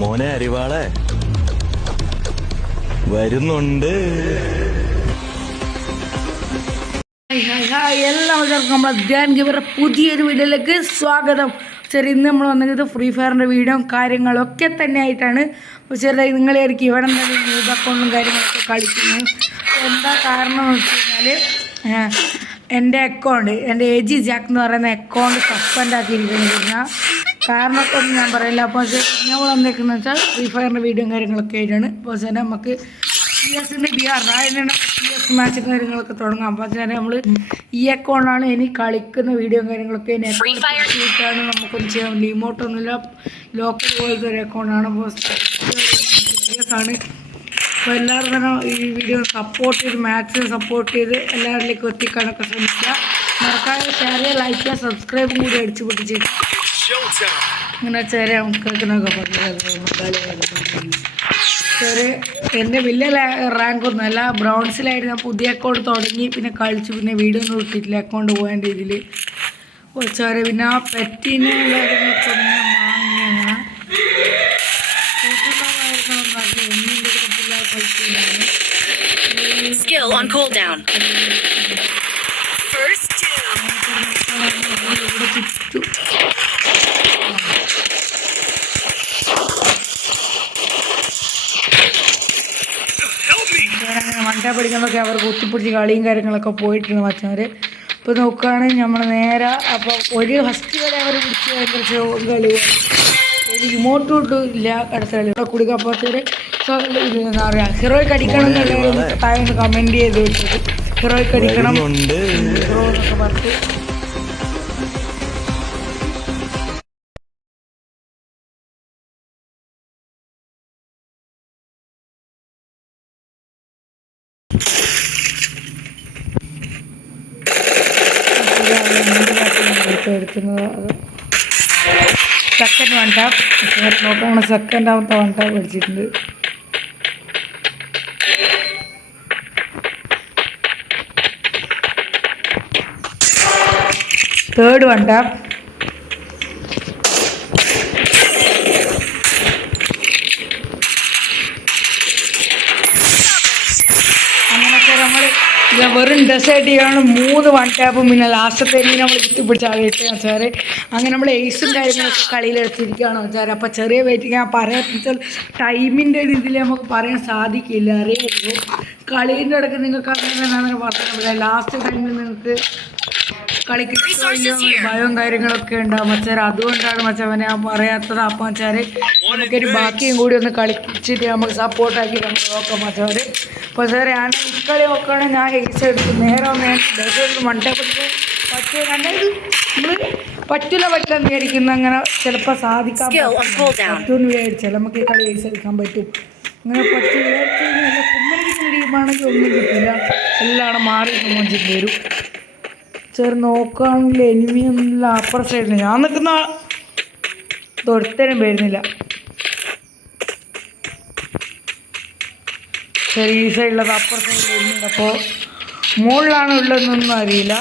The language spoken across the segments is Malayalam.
മോനെ അരിവാളെ വരുന്നുണ്ട്. എല്ലാവർക്കും നമ്മളെ ധ്യാൻ ഗിവറുടെ പുതിയൊരു വീഡിയോയിലേക്ക് സ്വാഗതം. ചെറിയ ഇന്ന് നമ്മൾ വന്നത് ഫ്രീ ഫയറിൻ്റെ വീഡിയോ കാര്യങ്ങളൊക്കെ തന്നെ ആയിട്ടാണ്. ചെറിയ നിങ്ങളായിരിക്കും ഇവിടെ എന്തെങ്കിലും ന്യൂസ് അക്കൗണ്ടും കാര്യങ്ങളൊക്കെ കളിക്കുന്നത്. എന്താ കാരണം എന്ന് വെച്ച് കഴിഞ്ഞാൽ എൻ്റെ അക്കൗണ്ട് എൻ്റെ AG ജാക്ക് എന്ന് പറയുന്ന അക്കൗണ്ട് സസ്പെൻഡ് ആക്കിയിരിക്കുന്നത്. കാരണമൊക്കെ ഒന്നും ഞാൻ പറയില്ല. അപ്പോൾ നമ്മൾ വന്നേക്കുന്നത് വെച്ചാൽ ഫ്രീ ഫയറിൻ്റെ വീഡിയോയും കാര്യങ്ങളൊക്കെ ആയിട്ടാണ്. അപ്പോൾ തന്നെ നമുക്ക് CS-ൻ്റെ BR അതിനുള്ള CS മാച്ചും കാര്യങ്ങളൊക്കെ തുടങ്ങാം. അപ്പോൾ വെച്ചാൽ നമ്മൾ ഈ അക്കൗണ്ടാണ് ഇനി കളിക്കുന്ന വീഡിയോയും കാര്യങ്ങളൊക്കെ ാണ് നമുക്കൊന്നും ചെയ്യാൻ പറ്റില്ല. ഇമോട്ടൊന്നുമില്ല, ലോക്കൽ പോലത്തെ ഒരു അക്കൗണ്ടാണ്. അപ്പോൾ CS ആണ്. അപ്പോൾ എല്ലാവരും തന്നെ ഈ വീഡിയോ സപ്പോർട്ട് ചെയ്ത് മാച്ചിനെ സപ്പോർട്ട് ചെയ്ത് എല്ലാവരിലേക്കും എത്തിക്കാനൊക്കെ ശ്രമിക്കുക. മറക്കാതെ ഷെയർ ചെയ്യുക, ലൈക്ക് ചെയ്യുക, സബ്സ്ക്രൈബും കൂടി അടിച്ചു പൊട്ടിച്ചേക്കും. ഇങ്ങനെ ചെറിയ കേൾക്കുന്നൊക്കെ ചെറിയ എൻ്റെ വലിയ റാങ്കൊന്നുമല്ല, ബ്രൗൺസിലായിട്ട് ഞാൻ പുതിയ അക്കൗണ്ട് തുടങ്ങി പിന്നെ കളിച്ചു. പിന്നെ വീഡിയോ ഒന്നും ഇട്ടിട്ടില്ല അക്കൗണ്ട് പോകാൻ രീതിയിൽ ചെറിയ. പിന്നെ ആ പെറ്റിന് കാര്യങ്ങളൊക്കെ വാങ്ങിയാണ് മണ്ട പിടിക്കുന്നതൊക്കെ അവർ കുത്തിപ്പിടിച്ച് കളിയും കാര്യങ്ങളൊക്കെ പോയിട്ടുണ്ട് മച്ചവർ. ഇപ്പോൾ നോക്കുകയാണെങ്കിൽ നമ്മൾ നേരെ അപ്പോൾ ഒരു ഫസ്റ്റ് കളി അവർ പിടിച്ച് ഭയങ്കര കളി ഇമോട്ടും ഇട്ടും ഇല്ല. അടുത്ത കളി ഇവിടെ കുടിക്കുക. അപ്പോൾ എന്താ പറയുക, ഹീറോയ്ക്ക് അടിക്കണം എന്നുള്ളവർ താഴെ കമൻറ്റ് ചെയ്ത് വെച്ചത് ഹീറോയ്ക്ക് അടിക്കണം ഹീറോ എന്നൊക്കെ പറഞ്ഞിട്ട്. എടുക്കുന്നത് സെക്കൻഡ് വൺ ടാപ്പ് നോക്കുകയാണ്. സെക്കൻഡാമത്തെ വൺ ടാപ്പ് അടിച്ചിട്ടുണ്ട്. Third one tap. അങ്ങനെയൊക്കെ നമ്മൾ വെറും ഡെസേർട്ട് ചെയ്യാണ് 3 വൺ ടാപ്പും പിന്നെ ലാസ്റ്റത്തെ നമ്മൾ കുത്തിപ്പിടിച്ചാകിട്ട് വെച്ചാൽ അങ്ങനെ നമ്മൾ എയ്സും കാര്യങ്ങളൊക്കെ കളിയിലെടുത്തിരിക്കുകയാണ് വെച്ചാൽ. അപ്പോൾ ചെറിയ വെയിറ്റ് ഞാൻ പറയാൻ വെച്ചാൽ ടൈമിൻ്റെ ഇതിൽ നമുക്ക് പറയാൻ സാധിക്കില്ല. അറിയാമല്ലോ കളീൻ്റെ ഇടയ്ക്ക് നിങ്ങൾക്ക് അങ്ങനെ പറഞ്ഞില്ല. ലാസ്റ്റ് ടൈമിൽ നിങ്ങൾക്ക് കളിക്ക് ഭയവും കാര്യങ്ങളൊക്കെ ഉണ്ടാവും മച്ചാർ. അതുകൊണ്ടാണ് മച്ചവനെ ഞാൻ പറയാത്തത്. അപ്പോൾ വെച്ചാൽ നമുക്കൊരു ബാക്കിയും കൂടി ഒന്ന് കളിച്ചിട്ട് നമുക്ക് സപ്പോർട്ടാക്കി നമുക്ക് നോക്കാം മച്ചവർ. അപ്പോൾ സാർ ഞാൻ ഇക്കളി നോക്കുകയാണെങ്കിൽ ഞാൻ എയ്സ് എടുത്തു നേരെ ഒന്ന് ഡെസേർട്ട് മണ്ടേ പഠിക്കും പറ്റും. നമ്മൾ പറ്റില്ലെന്ന് വിചാരിക്കുന്ന അങ്ങനെ ചിലപ്പോൾ സാധിക്കാൻ പറ്റുമെന്ന് വിചാരിച്ചാൽ നമുക്ക് ഈ കളി എയ്സ് എടുക്കാൻ പറ്റും. അങ്ങനെ പറ്റി വിചാരിച്ചു കഴിഞ്ഞാൽ കുമ്മനിക്കുന്ന ടീമാണെങ്കിൽ ഒന്നും കിട്ടില്ല, എല്ലാം മാറി മോചിട്ട് വരും. ചെറു നോക്കുകയാണെങ്കിൽ എനിമിയൊന്നുമില്ല. അപ്പുറ സൈഡിൽ ഞാൻ നിൽക്കുന്ന തൊടുത്തരം വരുന്നില്ല. ചെറിയ ഈ സൈഡിലത് അപ്പുറ സൈഡിൽ വരുന്നുണ്ട്. അപ്പോൾ മുകളിലാണ് ഉള്ളതെന്നൊന്നും അറിയില്ല.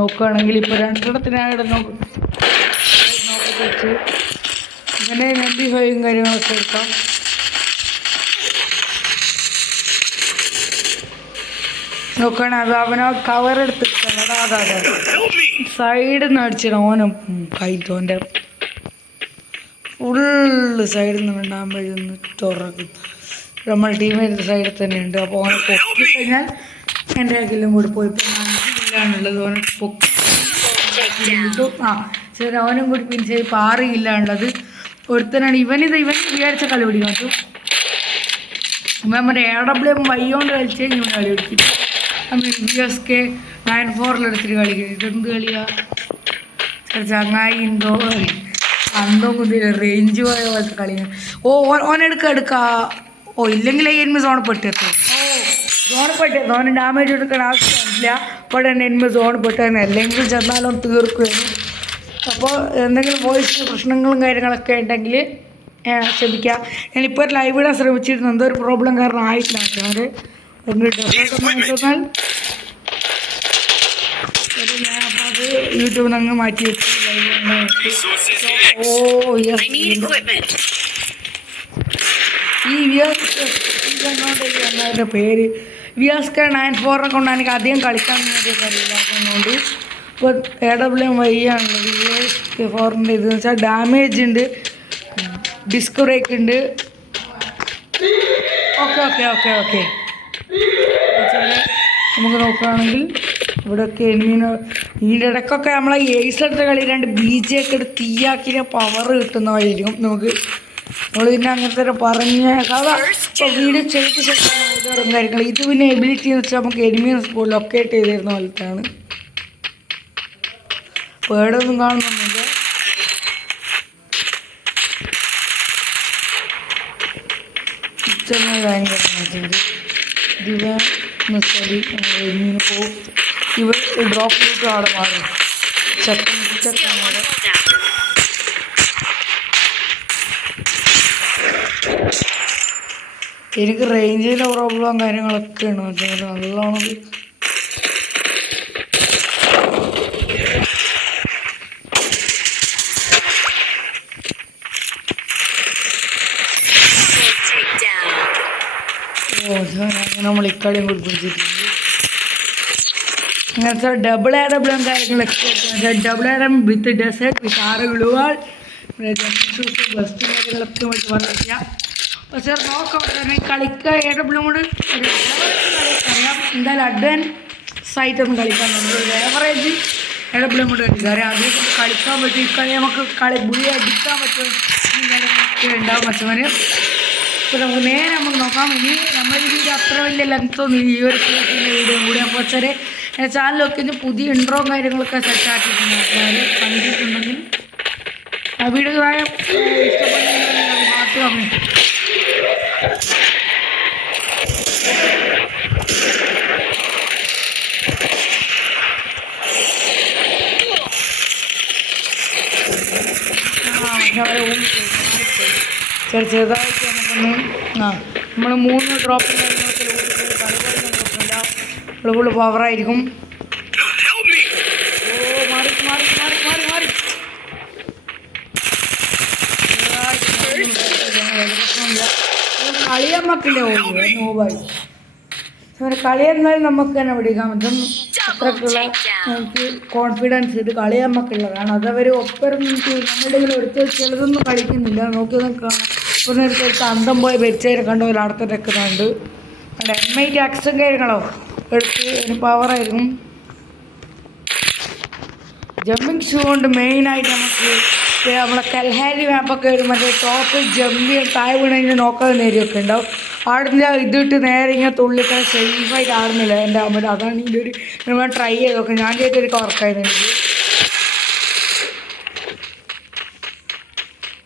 നോക്കുകയാണെങ്കിൽ ഇപ്പോൾ രണ്ടെണ്ണത്തിനായിട്ട് നോക്കി വെച്ച് ഇങ്ങനെ 95 കാര്യങ്ങളൊക്കെ എടുക്കാം. നോക്കുകയാണെങ്കിൽ അവനോ കവർ എടുത്തിട്ടാണ് അതാ സൈഡിൽ നിന്ന് അടിച്ചിടാം. ഓനും കൈത്തോൻ്റെ ഫുള്ള് സൈഡിൽ നിന്ന് ഉണ്ടാകുമ്പോഴൊന്ന് തുറക്കും. നമ്മൾ ടീമേറ്റ് സൈഡിൽ തന്നെ ഉണ്ട്. അപ്പോൾ ഓനെ പൊക്കി കഴിഞ്ഞാൽ എൻ്റെ അകലും കൂടി പോയി ഇല്ലാണുള്ളത്. ഓനെ പൊക്കി ശരി അവനും കൂടി പിന്നെ 6 ഇല്ലാണുള്ളത്. ഒരുത്തനാണ് ഇവൻ വിചാരിച്ച കളി പിടിക്കാൻ പറ്റും. ഇവൻ മറ്റേ AWM വൈകൊണ്ട് കളിച്ച് ഇവൻ കളി പിടിക്കും. BSK 94 എടുത്തിട്ട് കളിക്കുന്നത്. ഇതെന്ത് കളിയാ ചങ്ങായി എന്തോ കുതിര റേഞ്ച് പോയ പോലത്തെ കളിയാണ്. ഓനെടുക്കുക. ഇല്ലെങ്കിൽ എനിമി സോൺ പെട്ടെത്തു. സോൺ പെട്ടെത്തു. ഓന് ഡാമേജ് എടുക്കാൻ ആവശ്യമില്ല. ഇവിടെ എനിമി സോൺ പെട്ടെന്ന് അല്ലെങ്കിൽ ചെന്നാലും തീർക്കുമായിരുന്നു. അപ്പോൾ എന്തെങ്കിലും വോയിസ് പ്രശ്നങ്ങളും കാര്യങ്ങളൊക്കെ ഉണ്ടെങ്കിൽ ക്ഷമിക്കാം. ഞാനിപ്പോൾ ഒരു ലൈവ് ഇടാൻ ശ്രമിച്ചിരുന്നു, എന്തോ ഒരു പ്രോബ്ലം കാരണം ആയിട്ടില്ല മച്ചാമാർ. ഞാൻ അപ്പോൾ അത് യൂട്യൂബിൽ നിന്ന് അങ്ങ് മാറ്റി വെച്ചു. ഓ യെസ്, ഈ എന്നതിൻ്റെ പേര് VSK 94 കൊണ്ട് എനിക്ക് അധികം കളിക്കാൻ വേണ്ടിയൊക്കെ അറിയില്ല. അതുകൊണ്ട് ഇപ്പോൾ AWM ആണുള്ളത്. VSK4ൻ്റെ ഇതെന്ന് വെച്ചാൽ ഡാമേജ് ഉണ്ട്, ഡിസ്ക് ബ്രേക്ക് ഉണ്ട്. ഓക്കെ നമുക്ക് നോക്കുകയാണെങ്കിൽ ഇവിടെയൊക്കെ ഇതിൻ്റെ ഇടയ്ക്കൊക്കെ നമ്മളെ ഏസ് എടുത്ത കളി 2 BG ഒക്കെ എടുത്ത് തീയാക്കിയ പവർ കിട്ടുന്നതായിരിക്കും നമുക്ക്. നമ്മൾ പിന്നെ അങ്ങനത്തെ പറഞ്ഞ കഥ ഇപ്പോൾ വീഡിയോ ചെയ്ത് ശേഷം കാര്യങ്ങൾ. ഇത് പിന്നെ എബിലിറ്റി എന്ന് വെച്ചാൽ നമുക്ക് എനിമീസ് ലൊക്കേറ്റ് ചെയ്ത് തരുന്ന പോലത്തെയാണ്. പേടൊന്നും കാണുന്നൊന്നുമില്ല. ഭയങ്കര എനിമീന് പോകും. ഇവർ ഡ്രോപ്പ് ചെയ്തിട്ട് അവിടെ മാറും. എനിക്ക് റേഞ്ചിൻ്റെ പ്രോബ്ലം കാര്യങ്ങളൊക്കെയാണ് മറ്റേ നല്ലോണം. അങ്ങനെ നമ്മൾ ഇക്കളിയും കുറിപ്പിച്ചിട്ടുണ്ട്. അങ്ങനത്തെ AWM കാര്യങ്ങളൊക്കെ ഡബിൾ AWM വിത്ത് ഡെസേർട്ട് വിത്ത് 6 ഗ്ലൂവാൾ ബെസ്റ്റ് കാര്യങ്ങളൊക്കെ വേണ്ടി പറഞ്ഞിരിക്കാം. പക്ഷേ നോക്കാം കളിക്കുക. AWM കൊണ്ട് അറിയാം എന്തായാലും അഡ്വാൻസ് ആയിട്ടൊന്നും കളിക്കാൻ ഒരു ഏവറേജ് AWM കൊണ്ട് കളിക്കുക. അതിനെ കൊണ്ട് കളിക്കാൻ പറ്റും. ഇക്കളി നമുക്ക് ബുള്ളി അടിക്കാൻ പറ്റും കാര്യങ്ങളൊക്കെ ഉണ്ടാവും മച്ചവന്. ഇപ്പോൾ നമുക്ക് നേരെ നമുക്ക് നോക്കാം. ഇനി നമ്മൾ ഈ വീഡിയോ അത്ര വലിയ ലെങ്ത്തൊന്നും ഈ ഒരു വീഡിയോ കൂടി അപ്പോൾ ചെറിയ ചാനലൊക്കെ ഇനി പുതിയ ഇൻട്രോ കാര്യങ്ങളൊക്കെ സെറ്റാക്കിയിട്ടുണ്ട്. കണ്ടിട്ടുണ്ടെങ്കിൽ ആ വീഡിയോ ഇഷ്ടപ്പെടുന്ന പാട്ട് കമൻറ്റ്. ചെറുതായിട്ട് നമുക്കൊന്ന് നമ്മൾ 3 ഡ്രോപ്പ് കാര്യങ്ങളൊക്കെ പ്രശ്നമില്ല. ഫുള്ള് പവറായിരിക്കും. മാറി കളിയമ്മക്കില്ലേ നോബായി കളി എന്നാലും നമുക്ക് തന്നെ പിടിക്കാൻ പറ്റും. അത്രക്കുള്ള നമുക്ക് കോൺഫിഡൻസ് ഇത് കളിയമ്മക്കുള്ളതാണ്. അതവർ ഒപ്പരം നമ്മുടെ ഇതിൽ എടുത്ത് ചിലതൊന്നും കളിക്കുന്നില്ല. നോക്കി കാണാം. ഇപ്പോൾ നേരത്തെ അന്തം പോയി വെച്ചതിനെ കണ്ടു അടുത്ത് വെക്കുന്നുണ്ട്. M8 ആക്സും കാര്യങ്ങളോ എടുത്ത് അതിന് പവറായിരിക്കും. ജമ്പിങ് ഷൂ കൊണ്ട് മെയിനായിട്ട് നമുക്ക് നമ്മളെ കൽഹാരി മാപ്പൊക്കെ വരും. മറ്റേ ടോപ്പ് ജമ്പ് താഴെ വീണതിന് നോക്കാതെ നേരിയൊക്കെ ഉണ്ടാവും. ആടുന്നില്ല ഇതിട്ട് നേരെ ഇങ്ങനെ തുള്ളിക്കാൻ സേഫായിട്ട് ആടുന്നില്ല എൻ്റെ അമ്മ. അതാണ് ഇതൊരു നമ്മൾ ട്രൈ ചെയ്തൊക്കെ ഞാൻ ചെയ്തൊരു കവർക്കായിരുന്നു എനിക്ക്.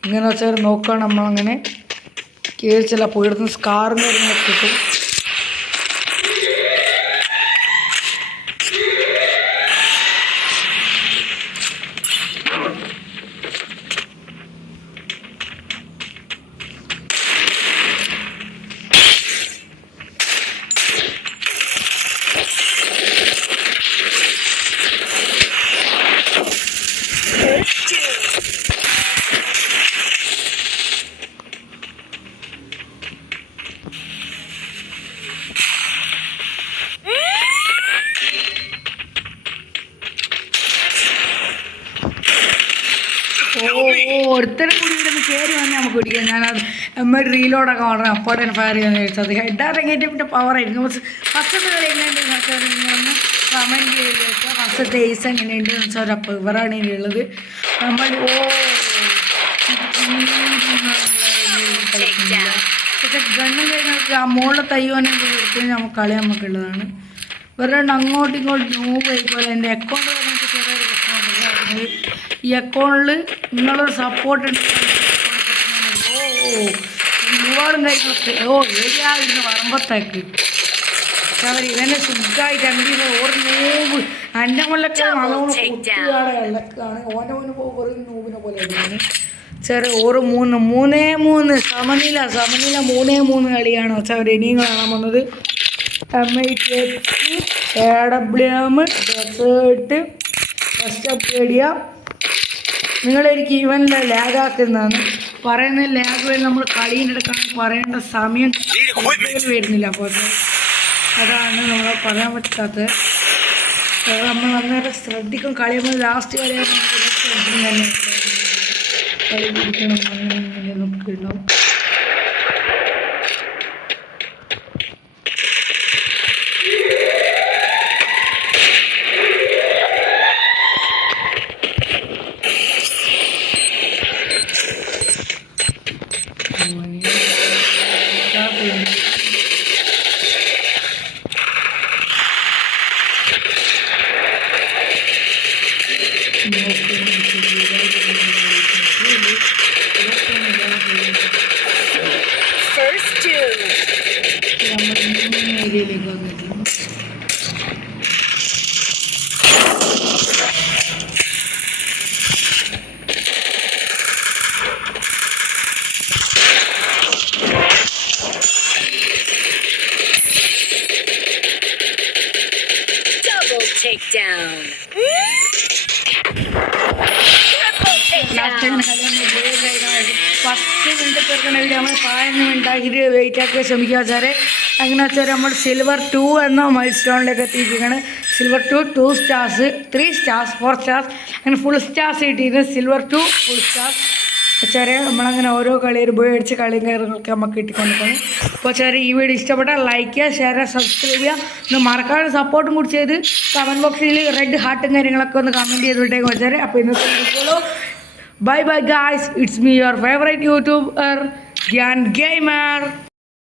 ഇങ്ങനെ വെച്ചാൽ നോക്കുകയാണ് നമ്മളങ്ങനെ കയറിച്ചില്ല. പോയിടുന്ന സ്കാറും കാര്യങ്ങളൊക്കെ കിട്ടും. ഒരുത്തരം കൂടി ഇവിടെ നിന്ന് കയറി വന്നാൽ നമുക്ക് പിടിക്കാം. ഞാനത് നമ്മൾ റീലോടൊക്കെ വളരെ അപ്പോഴാണ് ഫയർ ചെയ്യാൻ ചോദിച്ചത്. ഹെഡാറെങ്കിൽ പിന്നെ പവറായിരിക്കും. ഫസ്റ്റത്തെ കളി എങ്ങനെയുണ്ടെന്ന് വെച്ചാൽ നിങ്ങളൊന്ന് കമൻറ്റ് ചെയ്ത് വെച്ചാൽ ഫസ്റ്റത്തെ ഏസ് എങ്ങനെയുണ്ടെന്ന് വെച്ചാൽ അപ്പോൾ ഇവരാണ് ഇതിലുള്ളത്. നമ്മൾ പക്ഷേ ഗണ്ണും കഴിഞ്ഞാൽ ആ മുകളിലെ തയ്യോനെ എടുത്ത് നമുക്ക് കളി നമുക്കുള്ളതാണ്. വേറെ അങ്ങോട്ടും ഇങ്ങോട്ടും മൂവ് ആയിപ്പോലെ എൻ്റെ അക്കൗണ്ട് നമുക്ക് ചെറിയൊരു പ്രശ്നമുണ്ട്. ഈ അക്കൗണ്ടിൽ നിങ്ങളൊരു സപ്പോർട്ട് ഒരുപാടും കാര്യങ്ങളൊക്കെ ഏരിയ ഇരുന്ന് വരുമ്പോഴത്തേക്ക് അവർ ഇവനെ സുഖമായിട്ട് അന്തി ഓരോ നോവ് എൻ്റെ മുല്ലൊക്കെ നല്ലോണം കുട്ടികളെ ഇളക്കാണ് ഓനെ ഒരു നോവിനെ പോലെ അടിയാണ് ചെറിയ ഓറ് 3-3 സമനില 3-3 കളിയാണ് വെച്ചാൽ അവർ ഇനിയും കാണാൻ വന്നത് AWM ഡെസേർട്ട് ഫസ്റ്റ് അപ്ഗ്രേഡ് ചെയ്യാം നിങ്ങളെനിക്ക് ഇവനിലെ ലാഗാക്കുന്നതാണ് പറയുന്ന ലാഗ് വരെ നമ്മൾ കളീൻ്റെ എടുക്കാൻ പറയേണ്ട സമയം വരുന്നില്ല അപ്പോൾ അതാണ് നമ്മൾ പറയാൻ പറ്റാത്തത് നമ്മൾ അന്നേരം ശ്രദ്ധിക്കും കളിയുമ്പോൾ ലാസ്റ്റ് കളിയാകുമ്പോൾ തന്നെ കളി പിടിക്കണം അങ്ങനെ ഇങ്ങനെ നമുക്ക് ഉണ്ടാവും ഏരിയയിലേക്ക് വന്നിട്ടുണ്ട് Takedown. ഫസ്റ്റ് മിനിറ്റ് തീർക്കുന്ന വീഡിയോ നമ്മൾ 15 മിനിറ്റ് ആക്കിയിട്ട് വെയിറ്റ് ആക്കി ശ്രമിക്കുക വെച്ചാൽ അങ്ങനെ വെച്ചാൽ നമ്മൾ സിൽവർ 2 എന്ന മൈൽ സ്റ്റോണിലേക്ക് എത്തിയിരിക്കുകയാണ് സിൽവർ 2 സ്റ്റാർസ് 3 സ്റ്റാർസ് 4 സ്റ്റാർസ് അങ്ങനെ ഫുൾ സ്റ്റാർസ് കിട്ടിയിട്ട് സിൽവർ 2 ഫുൾ സ്റ്റാർസ് വെച്ചാൽ നമ്മളങ്ങനെ ഓരോ കളിയിൽ പോയി അടിച്ച് കളിയും കാര്യങ്ങളൊക്കെ നമുക്ക് കിട്ടിക്കൊണ്ടിരിക്കുന്നു അപ്പോൾ വെച്ചാൽ ഈ വീഡിയോ ഇഷ്ടപ്പെട്ടാൽ ലൈക്ക് ചെയ്യുക ഷെയർ ചെയ്യുക സബ്സ്ക്രൈബ് ചെയ്യുക ഒന്ന് മറക്കാതെ സപ്പോർട്ടും കൂടി ചെയ്ത് കമൻറ്റ് ബോക്സിൽ റെഡ് ഹാർട്ടും കാര്യങ്ങളൊക്കെ ഒന്ന് കമൻറ്റ് ചെയ്തിട്ടേക്ക് വെച്ചാൽ അപ്പോൾ ഇന്നത്തെ video bye bye guys, it's me your favorite YouTuber Gyan Gamer.